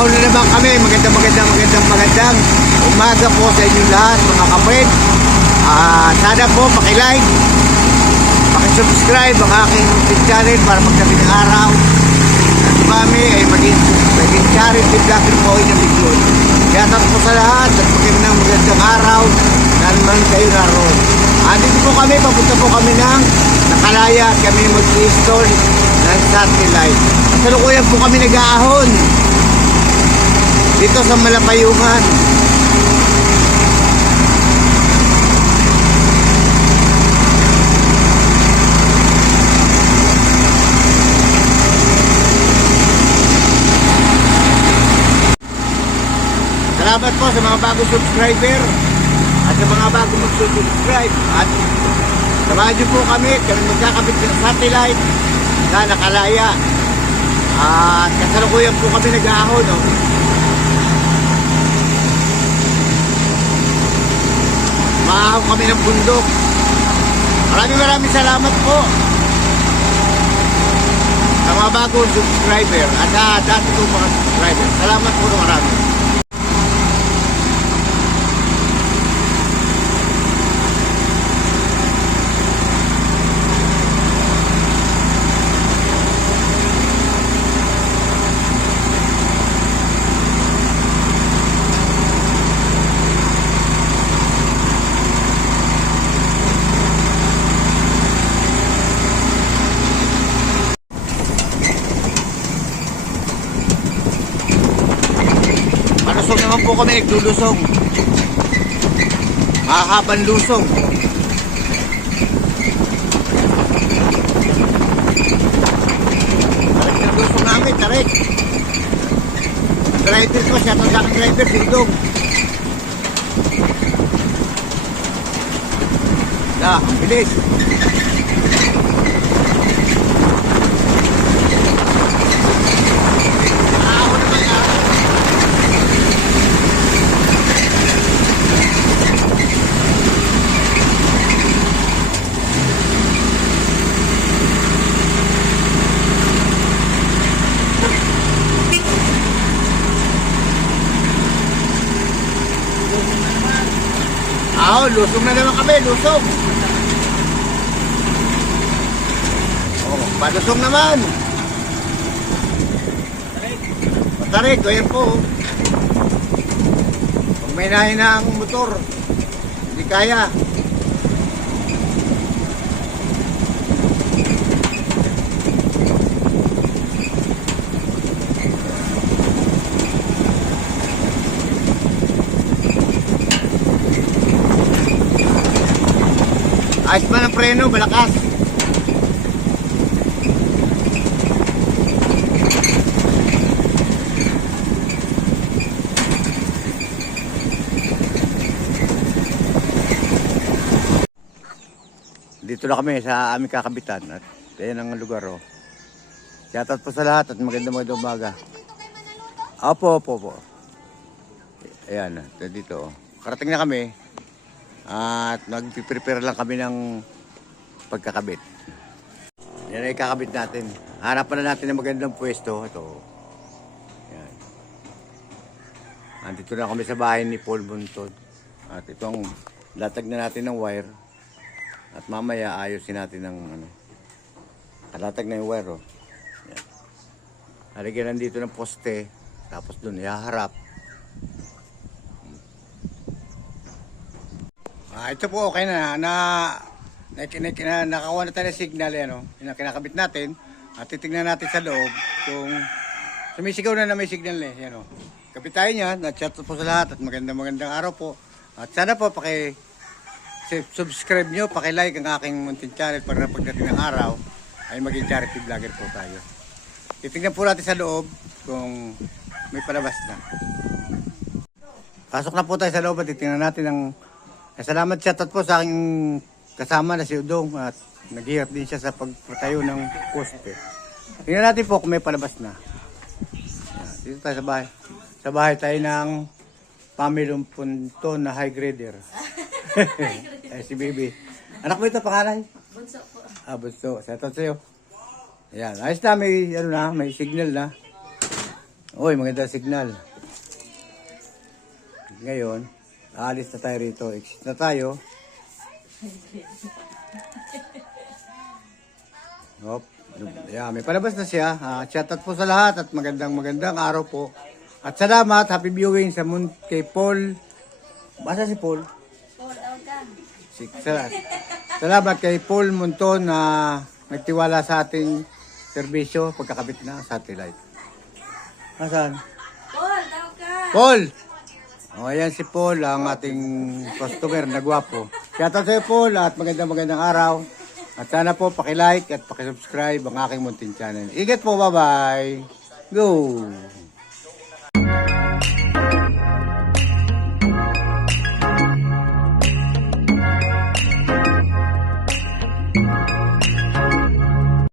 Nag-aahon na naman kami. Magandang umaga po sa inyo lahat mga kapatid. Sana po pakilike, pakisubscribe ang aking channel para pagdating ng araw at kami ay maging charity vlogger po ng Bicol. Kaya po sa lahat at magandang araw na naman kayo naroon. Dito po kami, papunta po kami ng Nakalaya at kami mag-install ng satellite. At salukuyan po kami nag-aahon dito sa Malapayungan. Salamat po sa mga bagong subscriber at sa mga bagong mag-subscribe. At samahan niyo po kami magkakabit ng satellite na Nakalaya. At kasalukuyan po kami nag-aahon. Maahon kami ng bundok. Maraming salamat po sa mga bagong subscriber at sa dati po mga subscriber. Salamat po na marami. Lusong naman po kami, naglulusong. Mahahabang lusong. Tarik na lusong namin, tarik. Ang driver ko, siya sa aking driver, sindong. Ang bilis. Lusong na naman kami, lusong. Palusong naman. Matarik, ganyan po. Pag may nahina ang motor, hindi kaya. Ayos man ang preno, malakas. Dito na kami sa aming kakabitan at ayan ang lugar. Shoutout po sa lahat at magandang umaga. Opo. Ayan, dito. Karating na kami. At nag-prepare lang kami ng pagkakabit. Yan ay kakabit natin. Hanapan na natin ng magandang pwesto. Ito. Yan. Andito na kami sa bahay ni Paul Buntod. At itong latag na natin ng wire. At mamaya ayusin natin ng kalatag na yung wire. Yan. Halagyan nandito ng poste. Tapos doon ihaharap. Ito po okay na nakakuha na tayo ng signal yung kinakabit natin at titignan natin sa loob kung sumisigaw na may signal kapit tayo niyan at shout out po sa lahat at magandang araw po at sana po subscribe nyo, like ang aking munting channel para pagdating ng araw ay maging charity vlogger po tayo. Titignan po natin sa loob kung may palabas na. Pasok na po tayo sa loob at titignan natin ang salamat shoutout po sa aking kasama na si Udong at naghihirap din siya sa pagpatayo ng poste. Tingnan natin po kung may palabas na. Dito tayo sa bahay. Sa bahay tayo ng pamilong punto na high grader. Si Baby. Anak mo ito pangalan? Bunso po. Bunso. Shoutout sa'yo. Ayan. Ayos na. May signal na. Oy, maganda signal. Ngayon, aalis na tayo rito. Exit na tayo. Hop. Yeah, may palabas na siya. Shoutout po sa lahat at magandang araw po. At salamat, happy viewing sa kay Paul. Basta si Paul? Paul Elgan. Salamat kay Paul Monton na nagtiwala sa ating serbisyo pagkakabit na satellite. Nasaan? Paul, tawag ka. Paul! O, ayan si Paul, ang ating customer na gwapo. Shoutout sa'yo, Paul, at magandang araw. At sana po pakilike at pakisubscribe ang aking munting channel. Ingat po, bye-bye! Go!